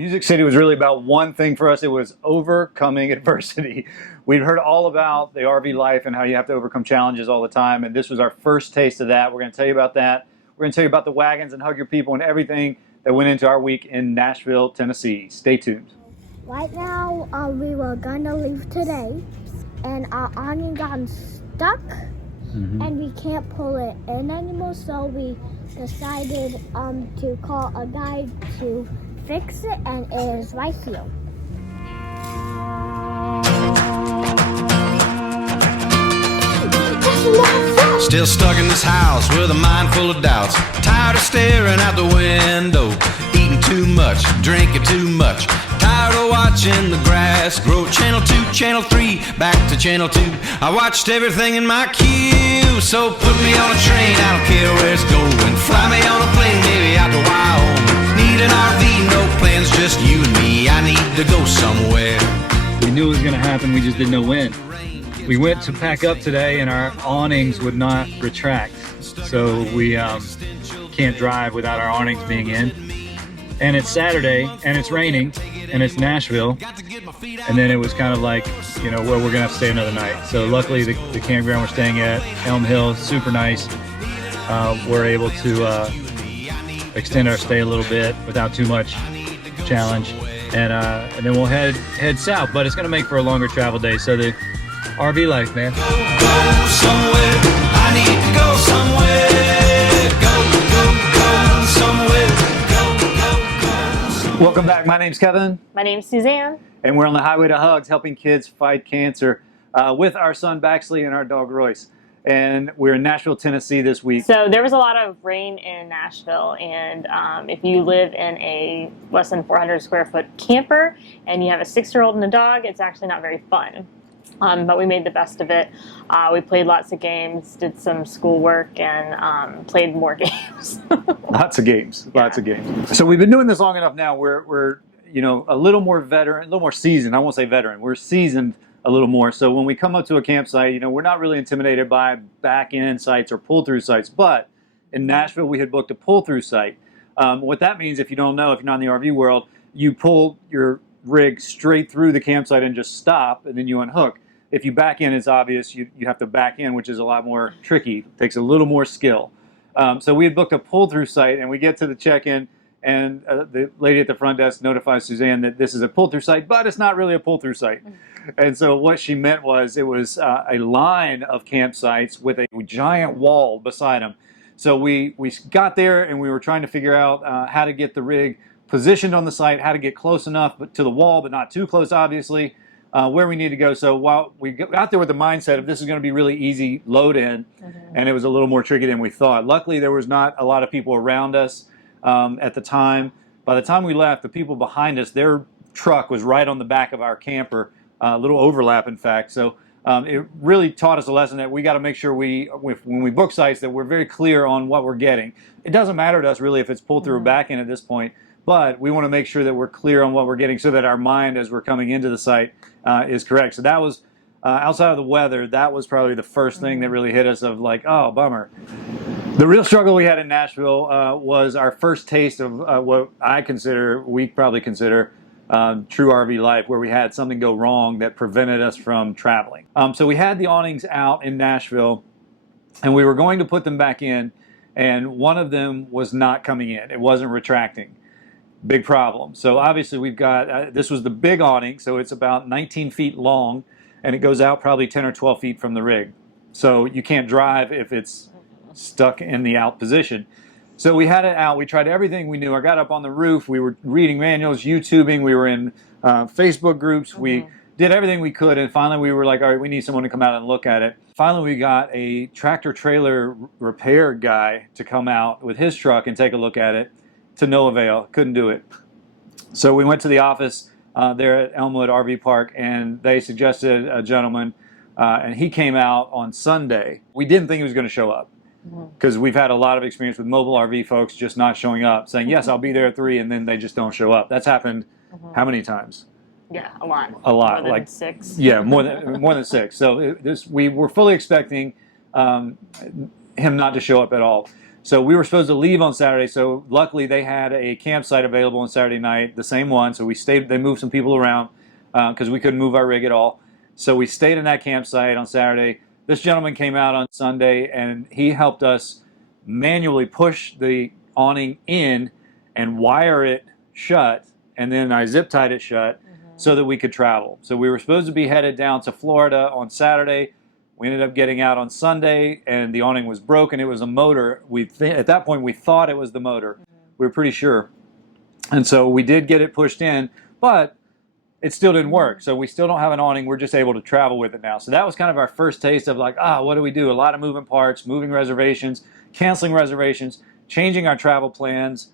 Music City was really about one thing for us. It was overcoming adversity. We'd heard all about the RV life and how you have to overcome challenges all the time, and this was our first taste of that. We're going to tell you about that. We're going to tell you about the wagons and hug your people and everything that went into our week in Nashville, Tennessee. Stay tuned. Right now, we were going to leave today, and our awning got stuck, and we can't pull it in anymore, so we decided to call a guy to fix it, and it is right here. Still stuck in this house with a mind full of doubts. Tired of staring out the window. Eating too much, drinking too much. Tired of watching the grass grow. Channel 2, Channel 3, back to Channel 2. I watched everything in my queue. So put me on a train, I don't care where it's going. Fly me on a plane, maybe out to Wyoming. Need an RV, no plans, just you and me. I need to go somewhere. We knew it was going to happen, we just didn't know when. We went to pack up today and our awnings would not retract. So we can't drive without our awnings being in. And it's Saturday and it's raining and it's Nashville. And then it was kind of like, you know, well, we're gonna have to stay another night. So luckily the campground we're staying at, Elm Hill, super nice. We're able to extend our stay a little bit without too much challenge. And then we'll head south, but it's gonna make for a longer travel day. So the RV life, man. Go somewhere. I need to go somewhere. Go somewhere. Welcome back. My name's Kevin. My name's Suzanne. And we're on the highway to hugs, helping kids fight cancer with our son Baxley and our dog Royce. And we're in Nashville, Tennessee this week. So there was a lot of rain in Nashville, and if you live in a less than 400 square foot camper and you have a 6-year-old and a dog, it's actually not very fun. But we made the best of it. We played lots of games, did some schoolwork, and played more games. Lots of games. So we've been doing this long enough now. We're you know, a little more veteran, a little more seasoned. I won't say veteran. We're seasoned a little more. So when we come up to a campsite, you know, we're not really intimidated by back-end sites or pull-through sites. But in Nashville, we had booked a pull-through site. What that means, if you don't know, if you're not in the RV world, you pull your rig straight through the campsite and just stop, and then you unhook. If you back in, it's obvious you have to back in, which is a lot more tricky. It takes a little more skill. So we had booked a pull-through site, and we get to the check-in, and the lady at the front desk notifies Suzanne that this is a pull-through site, but it's not really a pull-through site. And so what she meant was it was a line of campsites with a giant wall beside them. So we got there, and we were trying to figure out how to get the rig positioned on the site, how to get close enough to the wall, but not too close, obviously. Where we need to go. So while we got there with the mindset of this is going to be really easy load in, and it was a little more tricky than we thought. Luckily, there was not a lot of people around us at the time. By the time we left, the people behind us, their truck was right on the back of our camper, a little overlap, in fact. So it really taught us a lesson that we got to make sure when we book sites that we're very clear on what we're getting. It doesn't matter to us really if it's pull through or back in at this point, but we want to make sure that we're clear on what we're getting so that our mind as we're coming into the site is correct. So that was, outside of the weather, that was probably the first thing that really hit us of like, oh, bummer. The real struggle we had in Nashville was our first taste of what we probably consider true RV life, where we had something go wrong that prevented us from traveling. So we had the awnings out in Nashville, and we were going to put them back in, and one of them was not coming in. It wasn't retracting. Big problem. So obviously we've got, this was the big awning, so it's about 19 feet long, and it goes out probably 10 or 12 feet from the rig. So you can't drive if it's stuck in the out position. So we had it out. We tried everything we knew. I got up on the roof. We were reading manuals, YouTubing. We were in Facebook groups. We did everything we could, and finally we were like, all right, we need someone to come out and look at it. Finally we got a tractor trailer repair guy to come out with his truck and take a look at it. To no avail. Couldn't do it. So we went to the office there at Elmwood RV Park, and they suggested a gentleman, and he came out on Sunday. We didn't think he was going to show up because we've had a lot of experience with mobile RV folks just not showing up, saying, yes, I'll be there at 3, and then they just don't show up. That's happened how many times? Yeah, a lot. A lot. More than like 6. Yeah, more than 6. So we were fully expecting him not to show up at all. So we were supposed to leave on Saturday. So luckily they had a campsite available on Saturday night, the same one. So we stayed. They moved some people around because we couldn't move our rig at all. So we stayed in that campsite on Saturday. This gentleman came out on Sunday and he helped us manually push the awning in and wire it shut, and then I zip tied it shut so that we could travel. So we were supposed to be headed down to Florida on Saturday. We ended up getting out on Sunday, and the awning was broken. It was a motor. At that point, we thought it was the motor. We were pretty sure. And so we did get it pushed in, but it still didn't work. So we still don't have an awning. We're just able to travel with it now. So that was kind of our first taste of like, what do we do? A lot of moving parts, moving reservations, canceling reservations, changing our travel plans,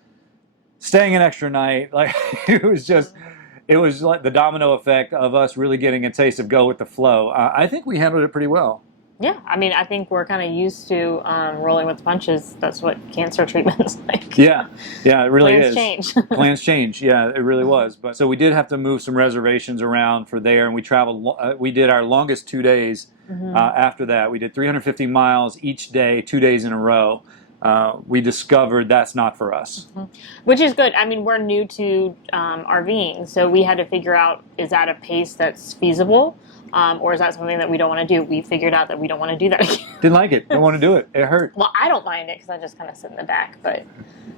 staying an extra night. Like it was like the domino effect of us really getting a taste of go with the flow. I think we handled it pretty well. Yeah, I mean, I think we're kind of used to rolling with the punches. That's what cancer treatment's like. Yeah, it really Plans is. change. Plans change. Yeah, it really was. But so we did have to move some reservations around for there, and we traveled. We did our longest 2 days. After that, we did 350 miles each day, 2 days in a row. We discovered that's not for us. Which is good. I mean, we're new to RVing, so we had to figure out, is that a pace that's feasible, or is that something that we don't want to do? We figured out that we don't want to do that again. Didn't like it. Didn't want to do it. It hurt. Well, I don't mind it because I just kind of sit in the back, but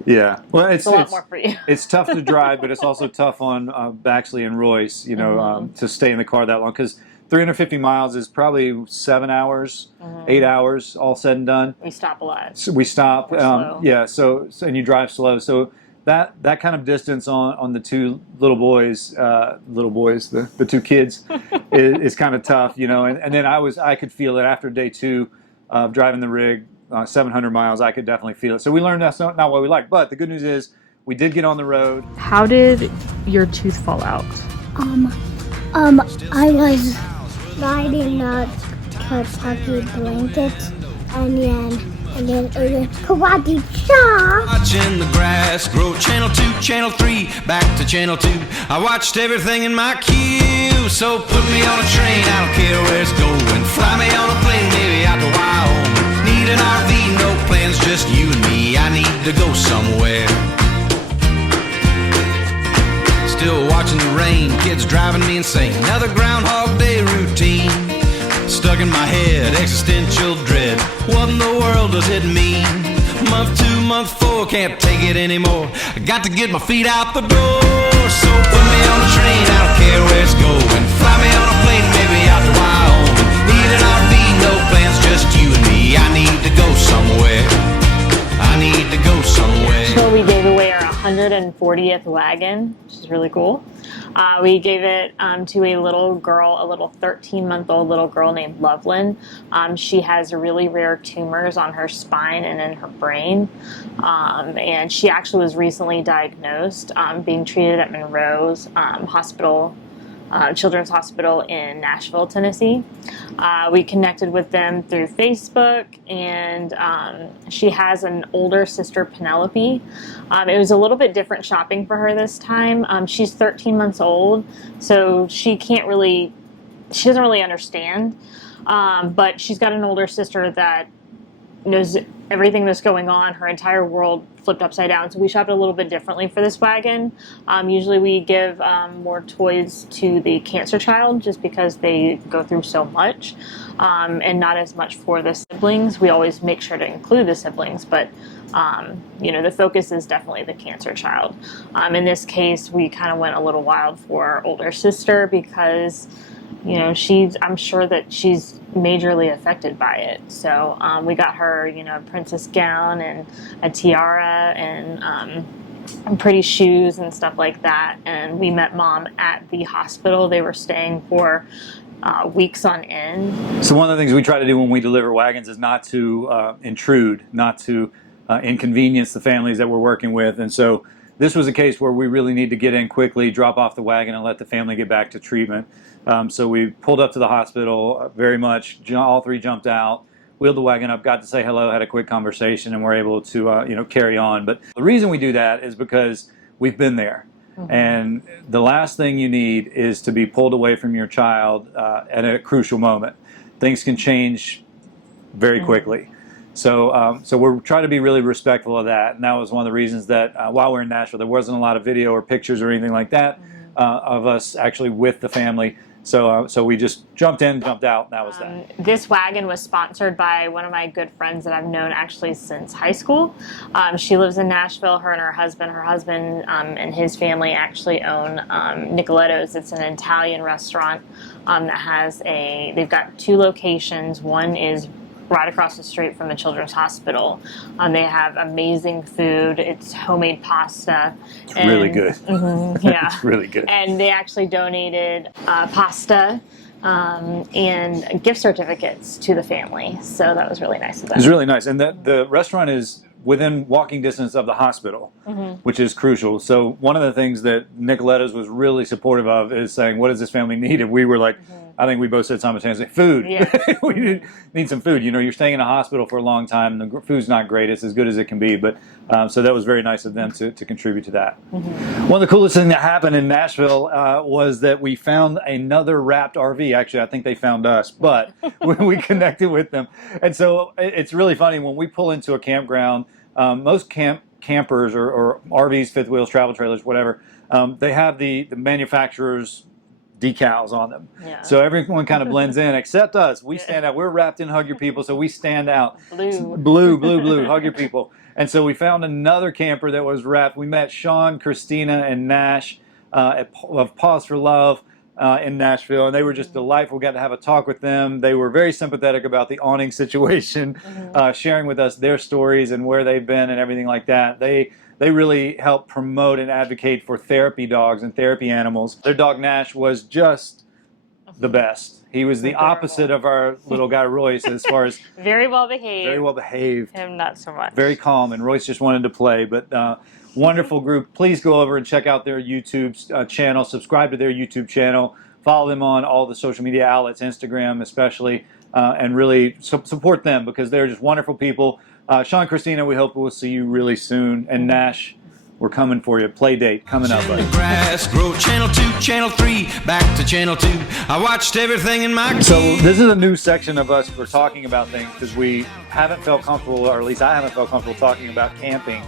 yeah, well, it's a lot more for you. It's tough to drive, but it's also tough on Baxley and Royce, to stay in the car that long, because 350 miles is probably 7 hours, 8 hours, all said and done. We stop a lot. So we stop. Slow. Yeah. So and you drive slow. So that kind of distance on the two little boys, the two kids, is kind of tough, And then I could feel it after day 2 of driving the rig, 700 miles. I could definitely feel it. So we learned that's not what we like. But the good news is we did get on the road. How did your tooth fall out? I was riding a Kentucky blanket, and then it was karate chop. Watching the grass grow. Channel 2, Channel 3, back to Channel 2. I watched everything in my queue. So put me on a train, I don't care where it's going. Fly me on a plane, maybe out to Wyoming. Need an RV, no plans, just you and me. I need to go somewhere. Still watching the rain, kids driving me insane. Another Groundhog Day routine. Stuck in my head, existential dread. What in the world does it mean? Month 2, month 4, can't take it anymore. I got to get my feet out the door. So put me on a train, I don't care where it's going. Fly me on a plane, maybe out to Wyoming. Need an RV, no plans, just you and me. I need to go somewhere. I need to go somewhere. So we gave away our 140th wagon, which is really cool. We gave it to a little girl, a little 13-month-old little girl named Loveland. She has really rare tumors on her spine and in her brain. And she actually was recently diagnosed, being treated at Monroe's hospital, Children's Hospital in Nashville, Tennessee. We connected with them through Facebook, and she has an older sister, Penelope. It was a little bit different shopping for her this time. She's 13 months old, so she doesn't really understand. But she's got an older sister that knows everything that's going on. Her entire world flipped upside down. So we shopped a little bit differently for this wagon. Usually we give more toys to the cancer child just because they go through so much, and not as much for the siblings. We always make sure to include the siblings, but the focus is definitely the cancer child. In this case, we kind of went a little wild for our older sister because I'm sure that she's majorly affected by it. So we got her, a princess gown and a tiara and pretty shoes and stuff like that. And we met Mom at the hospital. They were staying for weeks on end. So one of the things we try to do when we deliver wagons is not to intrude, not to inconvenience the families that we're working with. And so this was a case where we really need to get in quickly, drop off the wagon, and let the family get back to treatment. So we pulled up to the hospital very much. All three jumped out, wheeled the wagon up, got to say hello, had a quick conversation, and we're able to carry on. But the reason we do that is because we've been there. Mm-hmm. And the last thing you need is to be pulled away from your child at a crucial moment. Things can change very quickly. So we're trying to be really respectful of that, and that was one of the reasons that while we're in Nashville, there wasn't a lot of video or pictures or anything like that of us actually with the family. So we just jumped in, jumped out, and that was that. This wagon was sponsored by one of my good friends that I've known actually since high school. She lives in Nashville. Her and her husband and his family actually own Nicoletto's. It's an Italian restaurant that has they've got 2 locations. One is right across the street from the Children's Hospital. They have amazing food. It's homemade pasta. It's really good. Yeah. It's really good. And they actually donated pasta and gift certificates to the family. So that was really nice of them. It's really nice. And the restaurant is within walking distance of the hospital, which is crucial. So one of the things that Nicoletto's was really supportive of is saying, what does this family need? And we were like, I think we both said simultaneously, food. Yeah. We need some food. You know, you're staying in a hospital for a long time, and the food's not great. It's as good as it can be. But so that was very nice of them to contribute to that. One of the coolest things that happened in Nashville was that we found another wrapped RV. Actually, I think they found us, but we connected with them. And so it's really funny when we pull into a campground. Most campers or RVs, fifth wheels, travel trailers, whatever, they have the manufacturer's decals on them. Yeah. So everyone kind of blends in except us. We stand out. We're wrapped in Hug Your People, so we stand out. Blue, Hug Your People. And so we found another camper that was wrapped. We met Sean, Christina, and Nash of Pause for Love in Nashville, and they were just delightful. We got to have a talk with them. They were very sympathetic about the awning situation, sharing with us their stories and where they've been and everything like that. They really help promote and advocate for therapy dogs and therapy animals. Their dog Nash was just the best. He was the opposite of our little guy Royce as far as very well behaved. Very well behaved. Him not so much. Very calm, and Royce just wanted to play. But wonderful group. Please go over and check out their YouTube channel. Subscribe to their YouTube channel. Follow them on all the social media outlets, Instagram especially, and really support them because they're just wonderful people. Sean, Christina, we hope we'll see you really soon. And Nash, we're coming for you. Play date coming up, buddy. Grass, grow channel 2, channel 3, back to channel 2. I watched everything in my So this is a new section of us for talking about things because we haven't felt comfortable, or at least I haven't felt comfortable talking about camping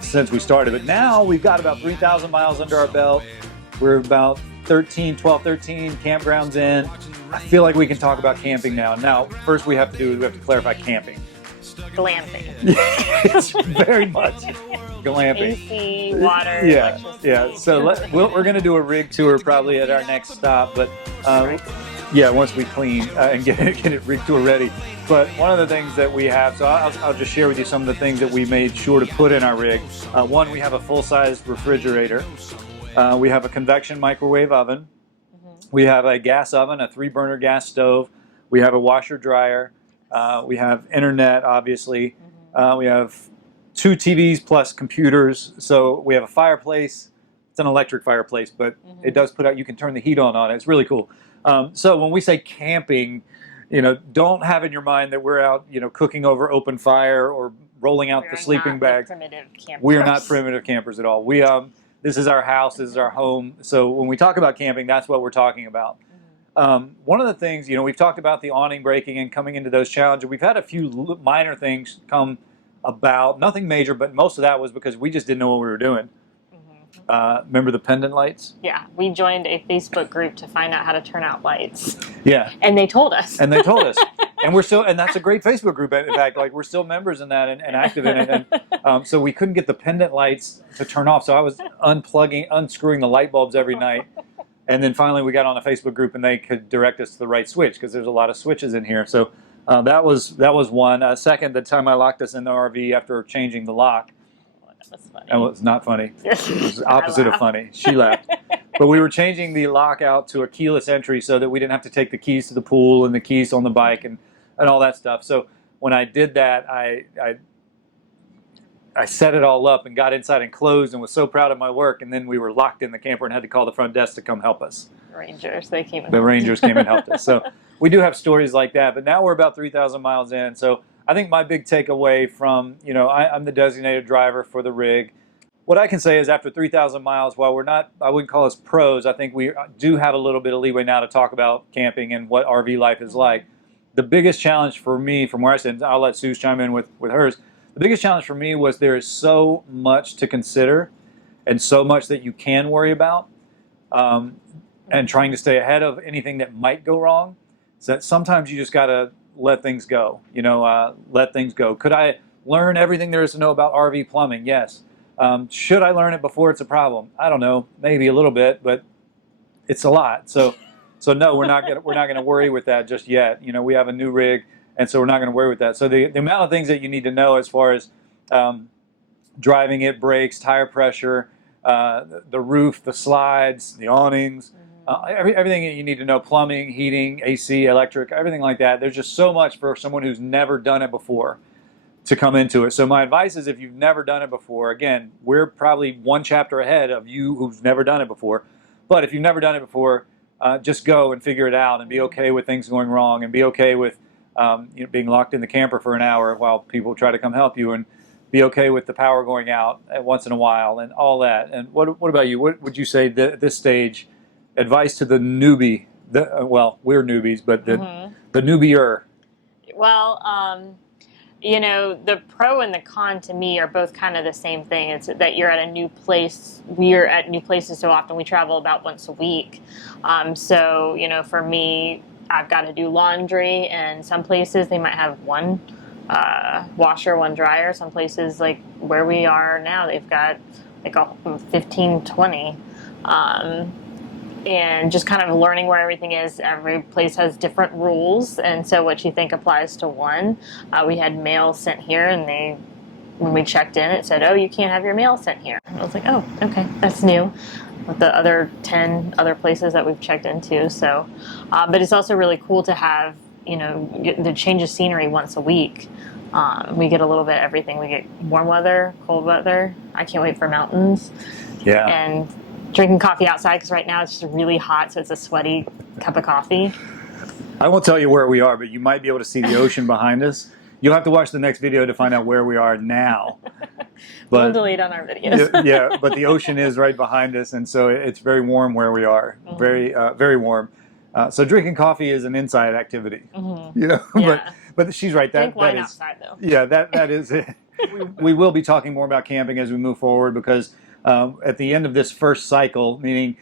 since we started. But now we've got about 3,000 miles under our belt. We're about 12, 13 campgrounds in. I feel like we can talk about camping now. Now, first we have to clarify camping. Glamping. It's very much glamping. AC, water, Yeah. electricity. So we're going to do a rig tour probably at our next stop, but once we clean and get it rig tour ready. But one of the things that we have, so I'll just share with you some of the things that we made sure to put in our rig. One, we have a full-size refrigerator. We have a convection microwave oven. We have a gas oven, a 3-burner gas stove. We have a washer dryer. We have internet, obviously. We have 2 TVs plus computers. So we have a fireplace. It's an electric fireplace, but it does put out, you can turn the heat on it. It's really cool. So when we say camping, don't have in your mind that we're out, cooking over open fire or rolling out the sleeping bag. We are not primitive campers at all. This is our house. This is our home. So when we talk about camping, that's what we're talking about. One of the things, we've talked about the awning breaking and coming into those challenges. We've had a few minor things come about, nothing major, but most of that was because we just didn't know what we were doing. Remember the pendant lights? Yeah, we joined a Facebook group to find out how to turn out lights. Yeah. And they told us. And we're still, and that's a great Facebook group. In fact, we're still members in that and active in it. And so we couldn't get the pendant lights to turn off. So I was unscrewing the light bulbs every night. And then finally we got on a Facebook group and they could direct us to the right switch because there's a lot of switches in here. So that was one. Second, the time I locked us in the RV after changing the lock. That was funny. That was not funny. It was the opposite of funny. She laughed. But we were changing the lock out to a keyless entry so that we didn't have to take the keys to the pool and the keys on the bike and all that stuff. So when I did that, I set it all up and got inside and closed and was so proud of my work. And then we were locked in the camper and had to call the front desk to come help us. Rangers, they came. The Rangers came and helped us. So we do have stories like that. But now we're about 3,000 miles in. So I think my big takeaway from, I'm the designated driver for the rig. What I can say is after 3,000 miles, while I wouldn't call us pros, I think we do have a little bit of leeway now to talk about camping and what RV life is like. the biggest challenge for me from where I sit, I'll let Sue chime in with hers. The biggest challenge for me was there is so much to consider and so much that you can worry about, and trying to stay ahead of anything that might go wrong. So that sometimes you just got to let things go, let things go. Could I learn everything there is to know about RV plumbing? Yes. Should I learn it before it's a problem? I don't know, maybe a little bit, but it's a lot. So no, we're not gonna worry with that just yet. We have a new rig, and so we're not gonna worry with that. So the amount of things that you need to know as far as driving it, brakes, tire pressure, the roof, the slides, the awnings, everything that you need to know, plumbing, heating, AC, electric, everything like that. There's just so much for someone who's never done it before to come into it. So my advice is, if you've never done it before, again, we're probably one chapter ahead of you who's never done it before. But if you've never done it before, just go and figure it out, and be okay with things going wrong, and be okay with being locked in the camper for an hour while people try to come help you, and be okay with the power going out once in a while, and all that. And what about you? What would you say at this stage, advice to the newbie? Well, we're newbies, but the newbie-er. Well, the pro and the con to me are both kind of the same thing. It's that you're at a new place. We're at new places so often. We travel about once a week. So, for me, I've got to do laundry, and some places they might have one washer, one dryer. Some places, like where we are now, they've got like 15, 20. And just kind of learning where everything is. Every place has different rules, and so what you think applies to one. We had mail sent here, and when we checked in, it said, "Oh, you can't have your mail sent here." And I was like, "Oh, okay, that's new." With the other 10 other places that we've checked into, so. But it's also really cool to have, the change of scenery once a week. We get a little bit of everything. We get warm weather, cold weather. I can't wait for mountains. Yeah. And drinking coffee outside, because right now it's just really hot, so it's a sweaty cup of coffee. I won't tell you where we are, but you might be able to see the ocean behind us. You'll have to watch the next video to find out where we are now. But, we'll delete on our videos. Yeah, but the ocean is right behind us, and so it's very warm where we are. Very, very warm. So drinking coffee is an inside activity. Yeah. But she's right. Drink wine outside, though. Yeah, that is it. We will be talking more about camping as we move forward, because at the end of this first cycle, meaning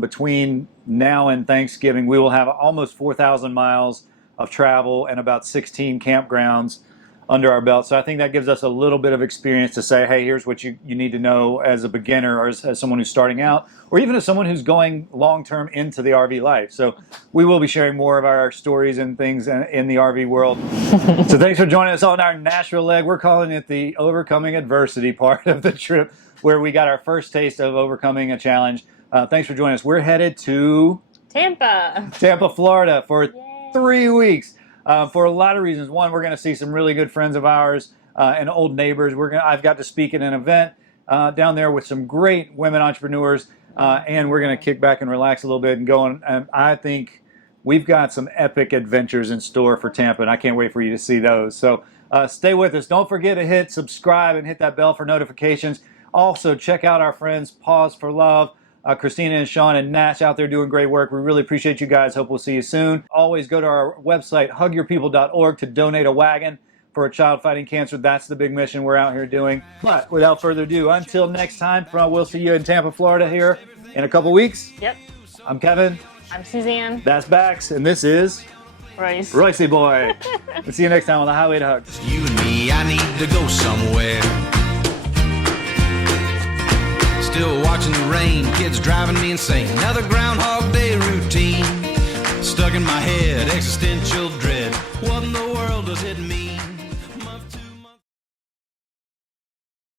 between now and Thanksgiving, we will have almost 4,000 miles of travel and about 16 campgrounds under our belt. So I think that gives us a little bit of experience to say, hey, here's what you need to know as a beginner, or as someone who's starting out, or even as someone who's going long-term into the RV life. So we will be sharing more of our stories and things in the RV world. So thanks for joining us on our Nashville leg. We're calling it the overcoming adversity part of the trip, where we got our first taste of overcoming a challenge. Thanks for joining us. We're headed to Tampa, Florida for 3 weeks for a lot of reasons. One, we're going to see some really good friends of ours and old neighbors. I've got to speak at an event down there with some great women entrepreneurs, and we're going to kick back and relax a little bit and go on. And I think we've got some epic adventures in store for Tampa, and I can't wait for you to see those. So stay with us. Don't forget to hit subscribe and hit that bell for notifications. Also, check out our friends Pause for Love, Christina and Sean and Nash out there doing great work. We really appreciate you guys. Hope we'll see you soon. Always go to our website, hugyourpeople.org, to donate a wagon for a child fighting cancer. That's the big mission we're out here doing. But without further ado, until next time, we'll see you in Tampa, Florida here in a couple weeks. Yep. I'm Kevin. I'm Suzanne. That's Bax, and this is Royce. Roycey Boy. We'll see you next time on the Highway to Hugs. You and me, I need to go somewhere. Still watching the rain, kids driving me insane. Another Groundhog Day routine stuck in my head, existential